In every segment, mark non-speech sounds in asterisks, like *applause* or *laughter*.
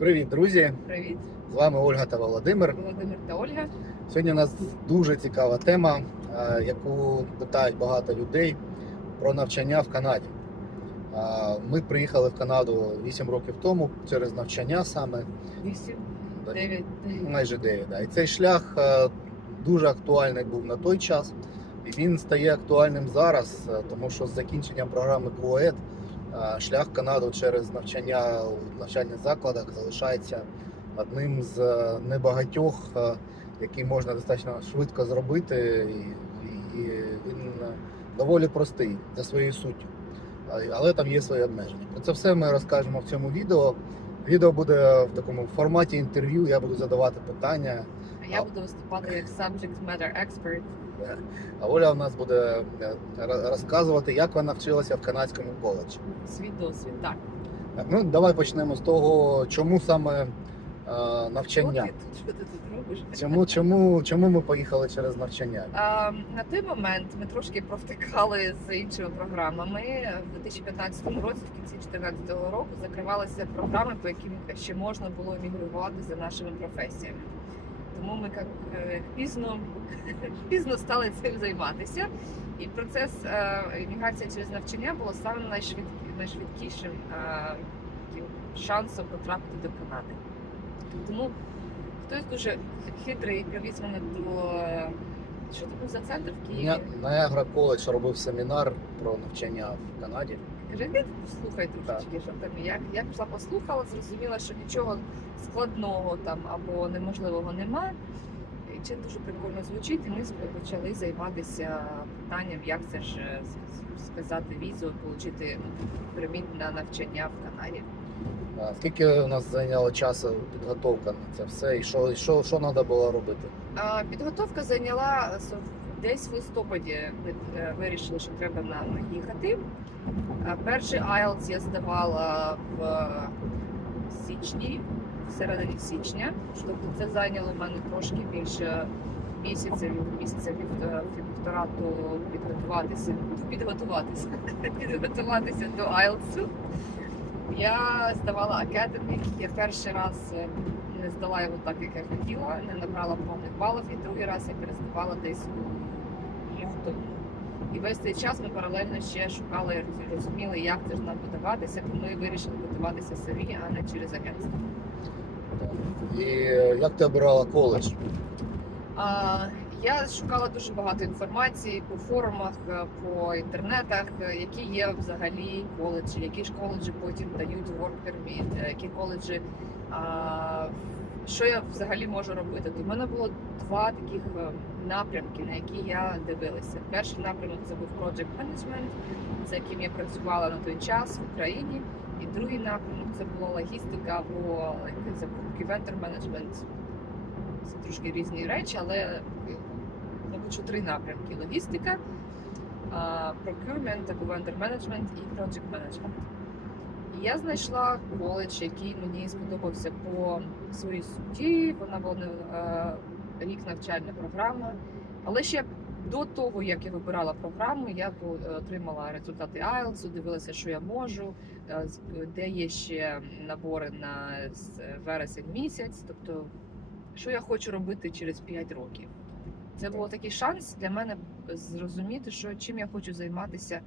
Привіт, друзі! Привіт, З вами Ольга та Володимир. Володимир та Ольга. Сьогодні у нас дуже цікава тема, е, яку питають багато людей про навчання в Канаді. Е, Ми приїхали в Канаду 8 років тому через навчання саме 8, 9. майже 9. Да. І цей шлях е, дуже актуальний був на той час, і він стає актуальним зараз, тому що з закінченням програми КУЕД е, шлях в Канаду через навчання у навчальних закладах залишається одним з е, небагатьох, е, який можна достатньо швидко зробити, і він е, доволі простий за своєю суттю. Але там є свої обмеження. Про це все ми розкажемо в цьому відео. Відео буде в такому форматі інтерв'ю. Я буду задавати питання, а я буду виступати як subject matter expert. А Оля у нас буде е, розказувати, як вона вчилася в канадському коледжі. Свій досвід. Так. Ну давай почнемо з того, чому саме е, навчання. Що ти тут робиш? Чому, чому, чому ми поїхали через навчання? А, на той момент ми трошки провтикали з іншими програмами. В 2015 році, в кінці 2014 року, закривалися програми, по яким ще можна було емігрувати за нашими професіями. Тому ми е, як пізно, пізно стали цим займатися. І процес е, еміграції через навчання було самим найшвид, найшвидкішим е, таким шансом потрапити до Канади. Тому хтось дуже хитрий привіз мене до що це був за центр в Києві. Наягра коледж робив семінар про навчання в Канаді. Каже, іди послухай трошечки, що там як. Я пішла послухала, зрозуміла, що нічого складного там або неможливого нема. І це дуже прикольно звучить, і ми почали займатися питанням, як це ж е, сказати візу, отримати перемін на навчання в Канаді. А Скільки у нас зайняло часу підготовка на це все, і що, і що, що треба було робити? А, Підготовка зайняла десь в листопаді. Ми е, вирішили, що треба нам їхати. Перший IELTS я здавала в січні, в середині січня. Тобто це зайняло в мене трошки більше місяців, місяця півтора то підготуватися, підготуватися, *laughs* підготуватися до IELTS. Я здавала академік. Я перший раз е, не здала його так, як я хотіла, не набрала повних балів, і другий раз я перездавала десь у лютому. І весь цей час ми паралельно ще шукали, розуміли, як це ж нам подаватися, бо ми вирішили подаватися самі, а не через агентство. І е, як ти обирала коледж? А, я шукала дуже багато інформації по форумах, е, по інтернетах, е, які є взагалі коледжі, які ж коледжі потім дають work permit, які коледжі, а, що я взагалі можу робити. То в мене було два таких е, напрямки, на які я дивилася. Перший напрямок це був project management, за яким я працювала на той час в Україні. І другий напрямок це була логістика або був vendor management. Це трошки різні речі, але що три напрямки: логістика, procurement або vendor management і project management. І я знайшла коледж, який мені сподобався по своїй суті. Вона була е, рік навчальна програма. Але ще до того, як я вибирала програму, я е, отримала результати IELTS, дивилася, що я можу, е, де є ще набори на вересень місяць. Тобто що я хочу робити через 5 років. Це був такий шанс для мене зрозуміти, що чим я хочу займатися.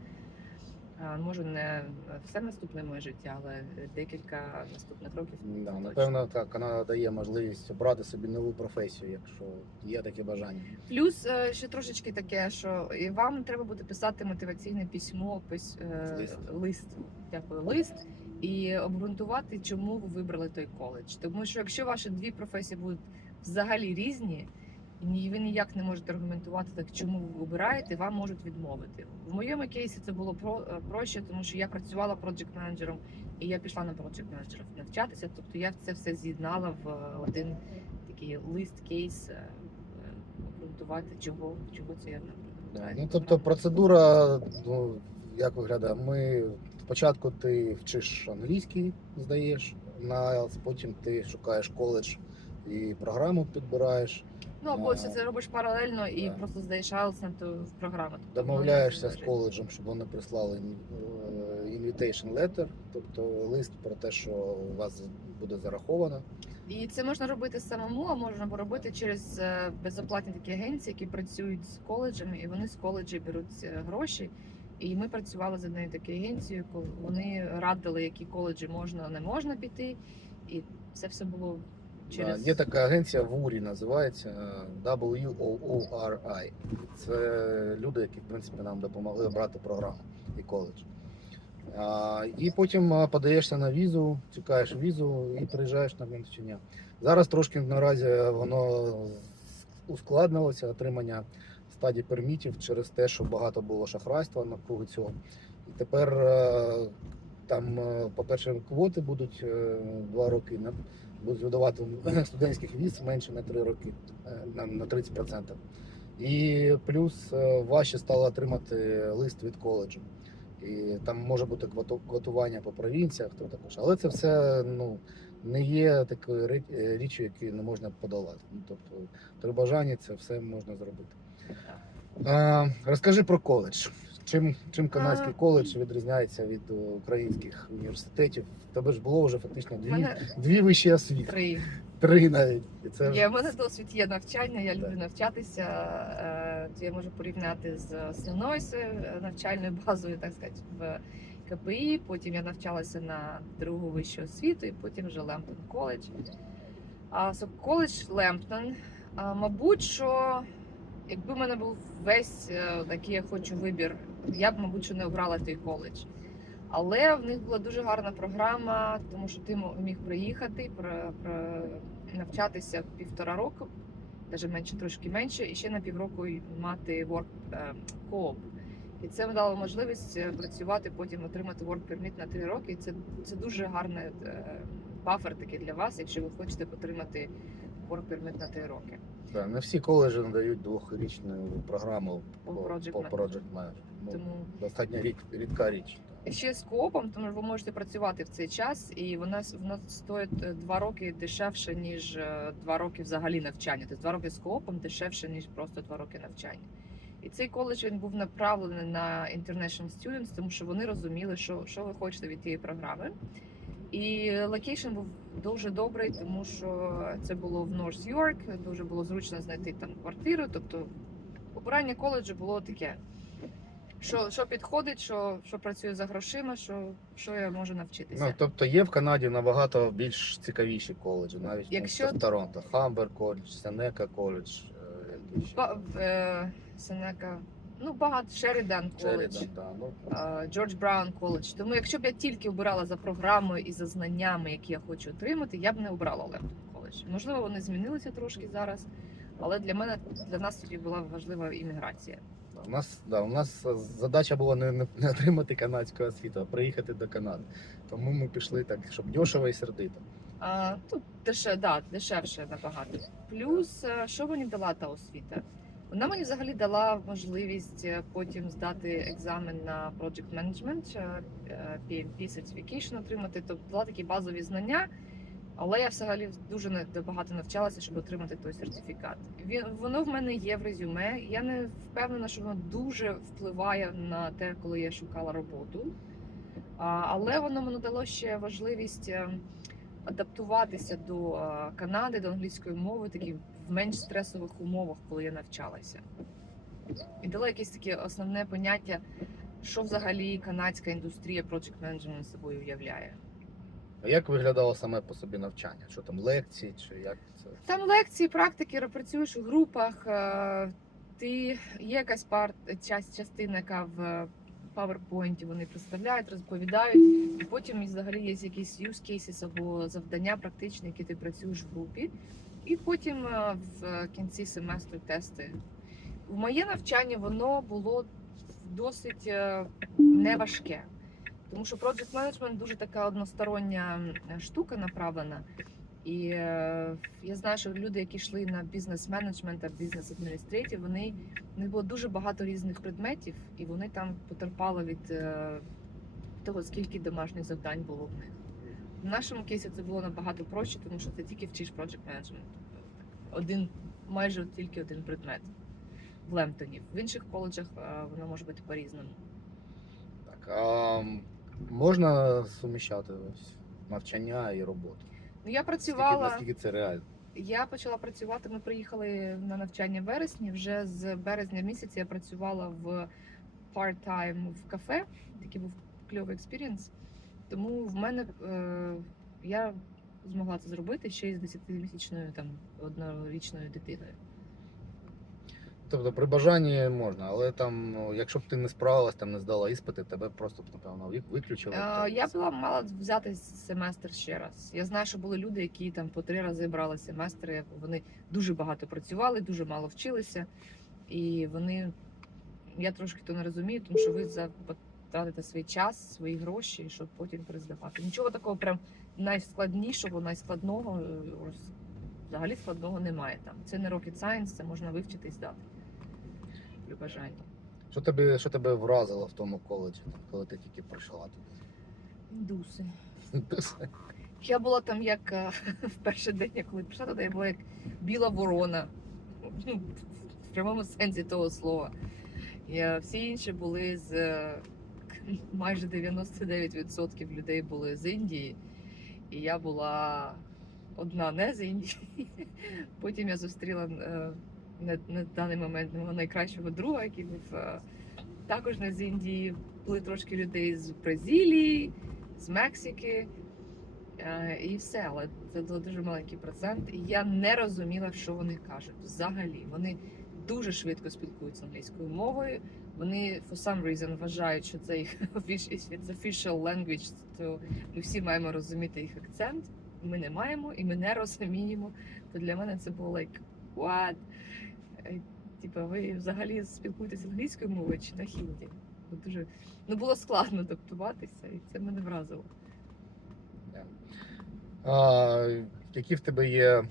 Може, не все наступне моє життя, але декілька наступних років. Да, точно. напевно, так Канада дає можливість обрати собі нову професію, якщо є таке бажання. Плюс е, ще трошечки таке, що і вам треба буде писати мотиваційне письмо, пис, е, Лист. лист, дякую, лист, і обґрунтувати, чому ви вибрали той коледж. Тому що якщо ваші дві професії будуть взагалі різні, і ні- ви ніяк не можете аргументувати так, чому ви вибираєте, вам можуть відмовити. В моєму кейсі це було про е, проще, тому що я працювала проджект менеджером, і я пішла на проджект менеджерів навчатися. Тобто я це все з'єднала в один такий лист кейс. е, е, обґрунтувати, чого, чого це я наприклад. Ну, тобто процедура, ну, як виглядає? Ми спочатку ти вчиш англійський, здаєш на потім ти шукаєш коледж і програму підбираєш, Ну або це, це робиш паралельно і Да. просто здаєш на ту в програму. Тобто домовляєшся з коледжем, щоб вони прислали е, invitation letter, тобто лист про те, що у вас буде зараховано. І це можна робити самому, а можна робити через е, безоплатні такі агенції, які працюють з коледжами, і вони з коледжі беруть е, гроші. І ми працювали з однією такою агенцією, коли вони радили, які коледжі можна, не можна піти. І це все було через Є така агенція в УРІ, називається е, WOORI. Це люди, які в принципі нам допомогли обрати програму і коледж. І потім подаєшся на візу, чекаєш візу і приїжджаєш на навчання. Зараз трошки наразі воно ускладнилося отримання стадії пермітів через те, що багато було шахрайства навкруги цього. І тепер е, там, е, по-перше, квоти будуть два роки будуть видавати студентських віз менше на 3 роки, е, на, на 30%. І плюс е, важче стало отримати лист від коледжу. І там може бути квоту- квотування по провінціях, то також. Але це все ну, не є такою е, річчю, яку не можна подолати. Ну, тобто, при бажанні це все можна зробити. Розкажи про коледж. Чим, чим канадський коледж відрізняється від е, українських університетів? Тебе ж було вже фактично дві, мене дві вищі освіти. три. Три навіть. І це Є, в мене досвід є навчання, я люблю навчатися. Е, Я можу порівняти з основною е, навчальною базою, так сказати, в КПІ. Потім я навчалася на другу вищу освіту, і потім вже Лемптон коледж. А коледж Лемптон. Мабуть, що якби в мене був весь е, такий я хочу вибір, я б, мабуть, що не обрала той коледж. Але в них була дуже гарна програма, тому що ти міг приїхати, про, про навчатися півтора року, навіть менше, трошки менше, і ще на півроку мати work е, co-op. І це дало можливість е, працювати, потім отримати work permit на три роки. І це, це дуже гарний е, бафер такий для вас, якщо ви хочете отримати work permit на три роки. да, не всі коледжі надають двохрічну програму По по, project по project management. Тому Достатньо рід, рідка річ. Ще з коопом, тому ви можете працювати в цей час, і вона вона стоїть е, два роки дешевше, ніж е, два роки взагалі навчання. Тобто два роки з коопом дешевше, ніж просто два роки навчання. І цей коледж він був направлений на international students, тому що вони розуміли, що, що ви хочете від тієї програми. І локейшн був дуже добрий, тому що це було в Норс Йорк, дуже було зручно знайти там квартиру. Тобто обрання коледжу було таке. Що, що підходить, що, що працює за грошима, що, що я можу навчитися. Ну, тобто є в Канаді набагато більш цікавіші коледжі, навіть Якщо- в Торонто. Хамбер коледж, Сенека коледж, е? Ба- е, Сенека, ну багато Шерідан коледж, ну, Джордж Браун коледж. Тому якщо б я тільки обирала за програмою і за знаннями, які я хочу отримати, я б не обрала Лемптон коледж. Можливо, вони змінилися трошки зараз, але для мене для нас тоді була важлива імміграція. У нас, да, у нас е, задача була не, не, отримати канадську освіту, а приїхати до Канади. Тому ми пішли так, щоб дешево і сердито. А, тут деше, да, дешевше набагато. Плюс, е, що мені дала та освіта? Вона мені взагалі дала можливість е, потім здати екзамен на Project Management, PMP Certification отримати, тобто дала такі базові знання. Але я взагалі дуже багато навчалася, щоб отримати той сертифікат. Він воно в мене є в резюме. Я не впевнена, що воно дуже впливає на те, коли я шукала роботу. Але воно мені дало ще важливість е, адаптуватися до е, Канади, до англійської мови, такі в менш стресових умовах, коли я навчалася. І дало якесь таке основне поняття, що взагалі канадська індустрія project management собою уявляє. А як виглядало саме по собі навчання? Що там лекції, чи як це? Там лекції, практики, працюєш у групах. е, Ти є якась пар частина, яка в PowerPoint вони представляють, розповідають, і потім взагалі є якісь use cases або завдання практичні, які ти працюєш в групі. І потім е, в кінці семестру тести. В моє навчання воно було досить е, неважке. Тому що project management дуже така одностороння штука направлена. І е, я знаю, що люди, які йшли на бізнес менеджмент, бізнес адміністратив, вони них було дуже багато різних предметів, і вони там потерпали від е, того, скільки домашніх завдань було в них. В нашому кейсі це було набагато проще, тому що ти тільки вчиш project management. Один, майже тільки один предмет в Лемптоні. В інших коледжах е, воно може бути по-різному. Так, м, можна суміщати ось навчання і роботу? Ну я працювала. наскільки це реально? Я почала працювати. Ми приїхали на навчання в вересні. Вже з березня місяця я працювала в part-time в кафе. Такий був кльовий експірієнс. Тому в мене е, я змогла це зробити ще й з 10-місячною там однорічною дитиною. Тобто при бажанні можна, але там, ну, якщо б ти не справилась, там не здала іспити, тебе просто б, напевно, виключили. Е, я була мала взяти семестр ще раз. Я знаю, що були люди, які там по три рази брали семестри. Вони дуже багато працювали, дуже мало вчилися, і вони я трошки то не розумію, тому що ви за потратите свій час, свої гроші, щоб потім перездавати. Нічого такого прям найскладнішого, найскладного е, взагалі складного немає там. Це не rocket science, це можна вивчити і здати при бажанні. Що тебе, що тебе вразило в тому коледжі, коли ти тільки прийшла Індуси. туди? Я була там як е, *laughs* в перший день, я коли прийшла туди, я була як біла ворона. Ну, в прямому сенсі того слова. Я, всі інші були з е, *laughs* майже 99% людей були з Індії. І я була одна не з Індії. *laughs* Потім я зустріла е, на, на даний момент мого найкращого друга, який був е, також не з Індії. Були трошки людей з Бразилії, з Мексики. Е, І все, але це було дуже маленький процент. І я не розуміла, що вони кажуть взагалі. Вони дуже швидко спілкуються англійською мовою. Вони for some reason вважають, що це їх *laughs* it's official language, то ми всі маємо розуміти їх акцент. Ми не маємо і ми не розуміємо. То для мене це було like, what? Е, Типа, ви взагалі спілкуєтеся англійською мовою чи на хінді? Бо Дуже ну було складно адаптуватися, і це мене вразило. А, які в тебе є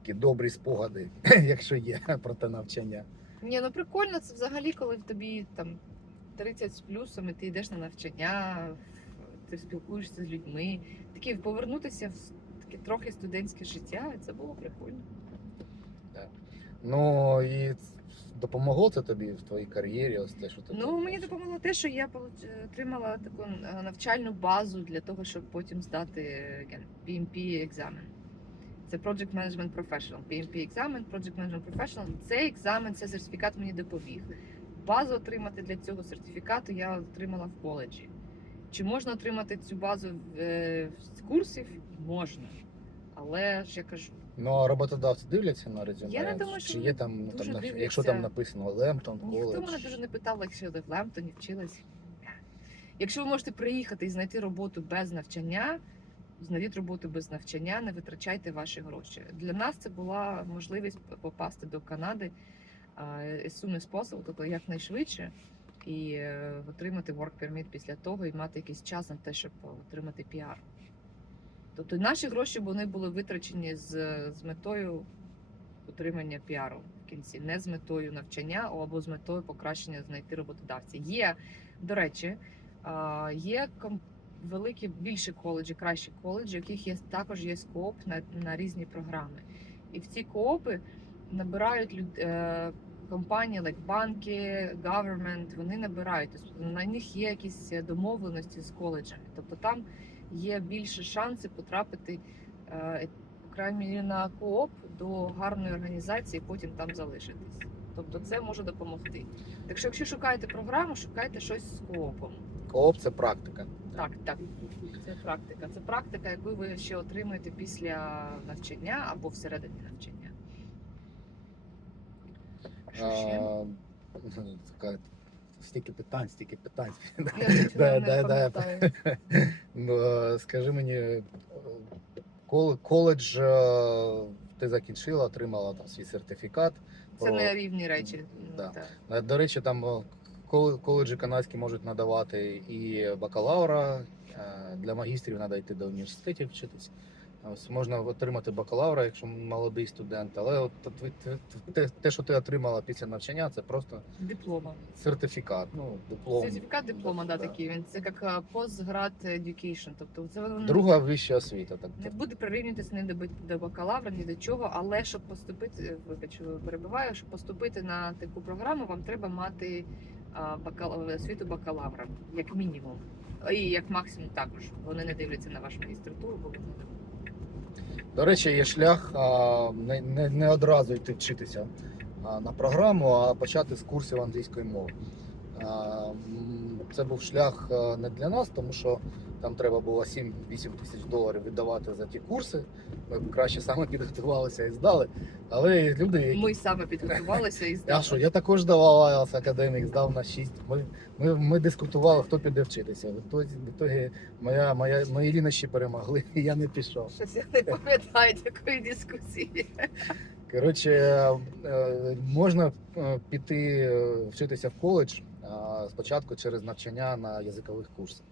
такі добрі спогади, *laughs* якщо є про те навчання? Ні, ну прикольно, це взагалі, коли в тобі там 30 з плюсом, і ти йдеш на навчання, ти спілкуєшся з людьми. Такі повернутися в таке трохи студентське життя, і це було прикольно. Ну і допомогло це тобі в твоїй кар'єрі? Ось те, що ти Ну мені допомогло те, що я отримала таку е, навчальну базу для того, щоб потім здати е, PMP екзамен. Це Project Management Professional. PMP екзамен, Project Management Professional. Цей екзамен, цей сертифікат мені допоміг. Базу отримати для цього сертифікату я отримала в коледжі. Чи можна отримати цю базу е, з курсів? Можна. Але ж я кажу, Ну а роботодавці дивляться на резюме? Я не думаю, що Чи є там, ну, дуже там дивляться. якщо там написано Лемптон, Ніхто мене дуже не питав, якщо я в Лемптоні вчилась. Якщо ви можете приїхати і знайти роботу без навчання, знайдіть роботу без навчання, не витрачайте ваші гроші. Для нас це була можливість попасти до Канади as soon тобто якнайшвидше, і е, отримати work permit після того і мати якийсь час на те, щоб отримати піар. Тобто наші гроші вони були витрачені з, з метою отримання піару в кінці, не з метою навчання або з метою покращення знайти роботодавця. Є, до речі, є великі більші коледжі, кращі коледжі, у яких є також є скоп на, на різні програми. І в ці коопи набирають люд, е, компанії, like банки, government, вони набирають. Тобто на них є якісь домовленості з коледжами. Тобто там є більше шанси потрапити е, мірі на кооп до гарної організації, і потім там залишитись. Тобто це може допомогти. Так що, якщо шукаєте програму, шукайте щось з коопом. Кооп це практика. Так, так. Це практика. Це практика, яку ви ще отримуєте після навчання або всередині навчання. Що ще? *laughs* Стільки питань, стільки питань. Я *laughs* Да, да, да. пам'ятаю. *laughs* Ну, скажи мені, коледж е, ти закінчила, отримала там свій сертифікат. Це про- не рівні речі. Ну, Да. так. Е, До речі, там е, коледжі канадські можуть надавати і бакалавра. Для магістрів треба йти до університетів вчитись. Ось можна отримати бакалавра, якщо молодий студент, але от те- те- те, те, що ти отримала після навчання, це просто Диплома. сертифікат, ну, диплом. Сертифікат диплома, да, Да. такий. Він це як е, постград education. Тобто це Друга вища освіта. Так, не буде прирівнюватися ні до, до бакалавра, ні до чого, але щоб поступити, вибач, що перебиваю, щоб поступити на таку програму, вам треба мати а, бакал... освіту бакалавра, як мінімум. І як максимум також. Вони не дивляться на вашу магістратуру, бо вони До речі, є шлях не, одразу йти вчитися на програму, а почати з курсів англійської мови. Це був шлях не для нас, тому що там треба було 7-8 тисяч доларів віддавати за ті курси. Ми б краще саме підготувалися і здали. Але люди, Ми саме підготувалися і я здали. що, я також IELTS академік, здав на 6. Ми, ми, ми дискутували, хто піде вчитися. В ітогі, в ітогі моя, моя, мої лінощі перемогли, *laughs* і я не пішов. Щось я не пам'ятаю такої дискусії. Коротше, е, можна е, піти е, вчитися в коледж спочатку через навчання на язикових курсах.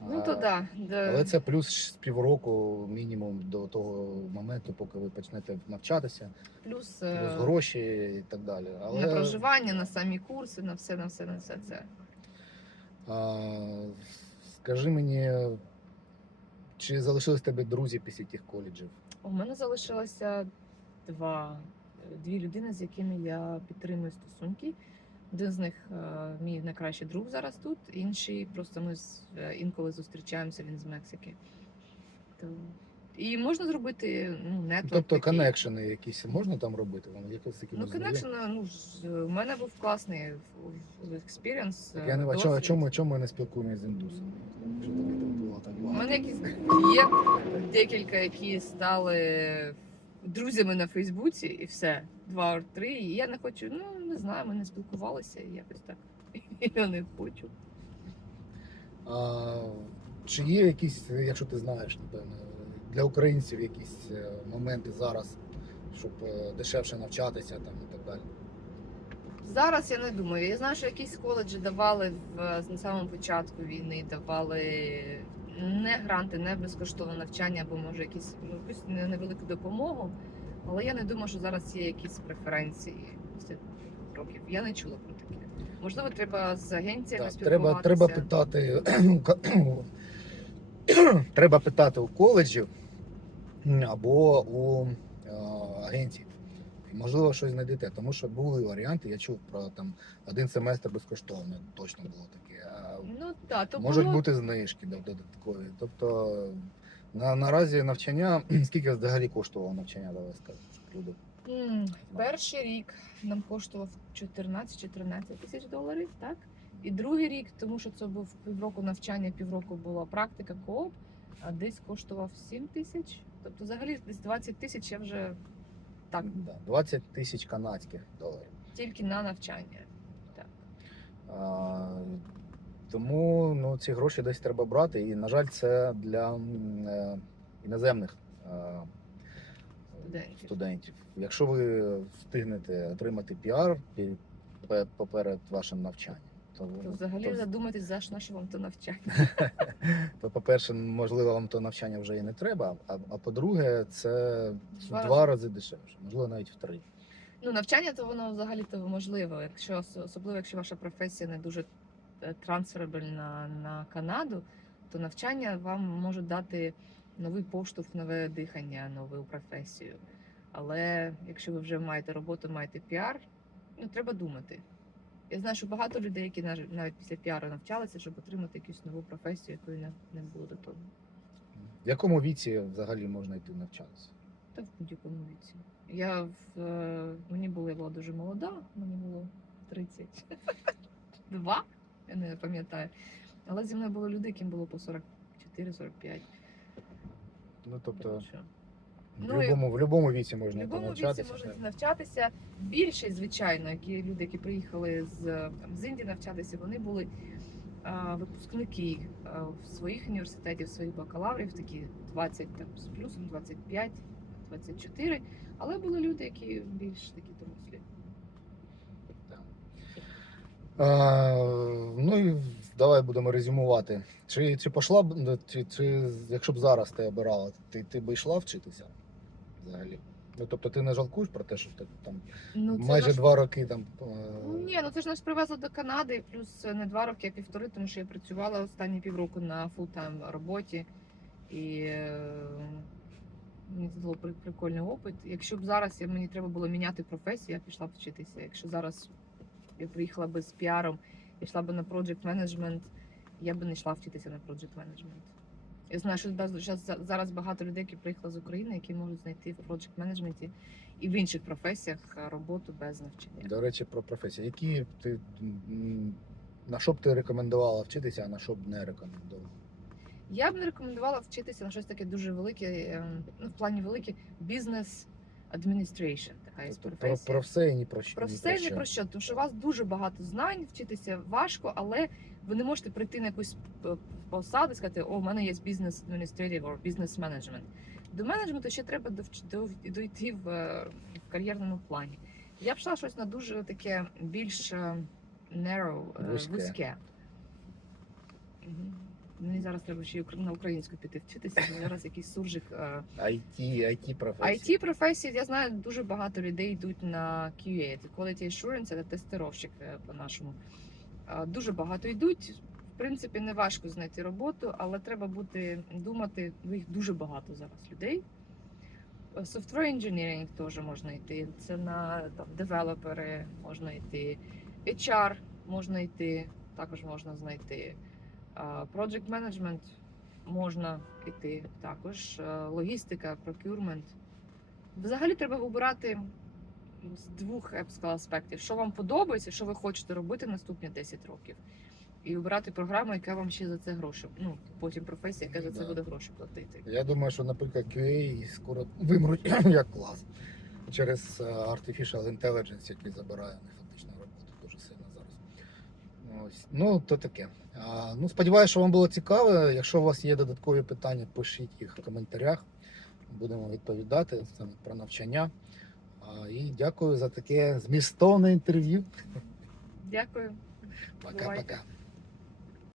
Ну то да. Але це плюс півроку мінімум до того моменту, поки ви почнете навчатися, плюс е, плюс гроші і так далі. Але... на проживання, на самі курси, на все, на все, на все це. А, скажи мені, чи залишились тебе друзі після тих коледжів? У мене залишилося два дві людини, з якими я підтримую стосунки. Один з них е, мій найкращий друг зараз тут, інший просто ми з- е, інколи зустрічаємося, він з Мексики. То... І можна зробити ну, нетворк. Тобто такий. коннекшени якісь можна там робити? Вони якось такі Ну, коннекшн, ну ж, у мене був класний експірієнс. Так я не бачу, а чому, чому ми не спілкуємося з індусами? Що таке там було так У мене якісь є декілька, які стали друзями на Фейсбуці, і все. Два-три. І я не хочу, ну не знаю, ми не спілкувалися і якось так. *laughs* Я не хочу. А, чи є якісь, якщо ти знаєш, напевно, для українців якісь е, моменти зараз, щоб е, дешевше навчатися там і так далі? Зараз я не думаю. Я знаю, що якісь коледжі давали в на самому початку війни, давали не гранти, не безкоштовне навчання, або може якісь ну, якусь невелику допомогу. Але я не думаю, що зараз є якісь преференції після років. Я не чула про таке. Можливо, треба з агенціями Так, треба, треба питати *clears throat* треба питати у коледжів або у е, агенцій. І, Можливо, щось знайдете, тому що були варіанти. Я чув про там один семестр безкоштовно, точно було таке. А Ну так, то можуть було... бути знижки додаткові. Тобто на, наразі навчання, *clears throat* скільки взагалі коштувало навчання, давай скажемо, люди. Перший рік нам коштував 14-14 тисяч доларів, так? І другий рік, тому що це був півроку навчання, півроку була практика кооп, а десь коштував 7 тисяч. Тобто, взагалі, десь 20 тисяч я вже так, 20 тисяч канадських доларів. тільки на навчання. Так. А, тому ну, ці гроші десь треба брати. І, на жаль, це для е, іноземних е, Студентів. студентів. Якщо ви встигнете отримати піар поперед вашим навчанням, то, То взагалі то, задумайтесь, за що вам то навчання. *laughs* то, по-перше, можливо, вам то навчання вже і не треба. А, а по-друге, це Два два рази дешевше, можливо, навіть в три. Ну, навчання то воно взагалі то можливо, якщо особливо, якщо ваша професія не дуже трансферабельна на Канаду, то навчання вам може дати новий поштовх, нове дихання, нову професію. Але якщо ви вже маєте роботу, маєте піар, ну треба думати. Я знаю, що багато людей, які навіть після піару навчалися, щоб отримати якусь нову професію, якої не, було до того. В якому віці взагалі можна йти навчатися? Та в будь-якому віці. Я в е, мені було я була дуже молода, мені було 32, *laughs* я не пам'ятаю. Але зі мною були люди, яким було по 44-45. Ну тобто. В Ну, будь-якому, в будь-якому віці можна йти будь-якому віці навчатися. можете так. навчатися. Більшість, звичайно, які люди, які приїхали з, там, з Індії навчатися, вони були а, випускники а, своїх університетів, своїх бакалаврів, такі 20 там, з плюсом, 25, 24. Але були люди, які більш такі дорослі. А, ну і давай будемо резюмувати. Чи, чи пішла б, ну, чи, чи якщо б зараз ти обирала, ти, ти б йшла вчитися взагалі? Ну тобто ти не жалкуєш про те, що ти там Ну, майже наш- два роки там. е, Ні, ну це ж нас привезли до Канади, плюс не два роки, а півтори, тому що я працювала останні півроку на фултайм роботі. І е, мені це було прикольний опит. Якщо б зараз я- мені треба було міняти професію, я пішла б вчитися. Якщо зараз я приїхала би з піаром, йшла б на project management, я б не йшла вчитися на project management. Я знаю, що зараз багато людей, які приїхали з України, які можуть знайти в project менеджменті і в інших професіях е, роботу без навчання. До речі, про професію. Які ти на що б ти рекомендувала вчитися, а на що б не рекомендувала? Я б не рекомендувала вчитися на щось таке дуже велике, е, ну в плані велике бізнес administration, є Тобто про, професія. про все і ні про що. Про все і не про що, тому що у вас дуже багато знань, вчитися важко, але ви не можете прийти на якусь посаду і сказати, о, в мене є бізнес адміністратив або бізнес менеджмент. До менеджменту ще треба дойти в, е, в кар'єрному плані. Я б йшла щось на дуже таке більш е, narrow, е, Вузьке. вузьке. Мені зараз треба ще на українську піти вчитися, бо зараз якийсь суржик. е, IT, IT професії. IT професії, я знаю, дуже багато людей йдуть на QA, це Quality Assurance, це тестировщик е, по-нашому. Дуже багато йдуть. В принципі, не важко знайти роботу, але треба бути думати, бо їх дуже багато зараз людей. Е, Software engineering теж можна йти. Це на там, девелопери можна йти. HR можна йти, також можна знайти. Project management можна йти також. Е, Логістика, procurement. Взагалі треба вибирати з двох я б сказала, аспектів: що вам подобається, що ви хочете робити наступні 10 років. І обирати програму, яка вам ще за це гроші. Ну, потім професія, яка за це Да. буде гроші платити. Я думаю, що, наприклад, QA скоро вимруть *clears throat* як клас через е, Artificial Intelligence, який забирає них фактично роботу дуже сильно зараз. Ось. Ну, то таке. А, ну, сподіваюся, що вам було цікаво. Якщо у вас є додаткові питання, пишіть їх в коментарях. Будемо відповідати саме про навчання. А, і дякую за таке змістовне інтерв'ю. Дякую. Пока-пока.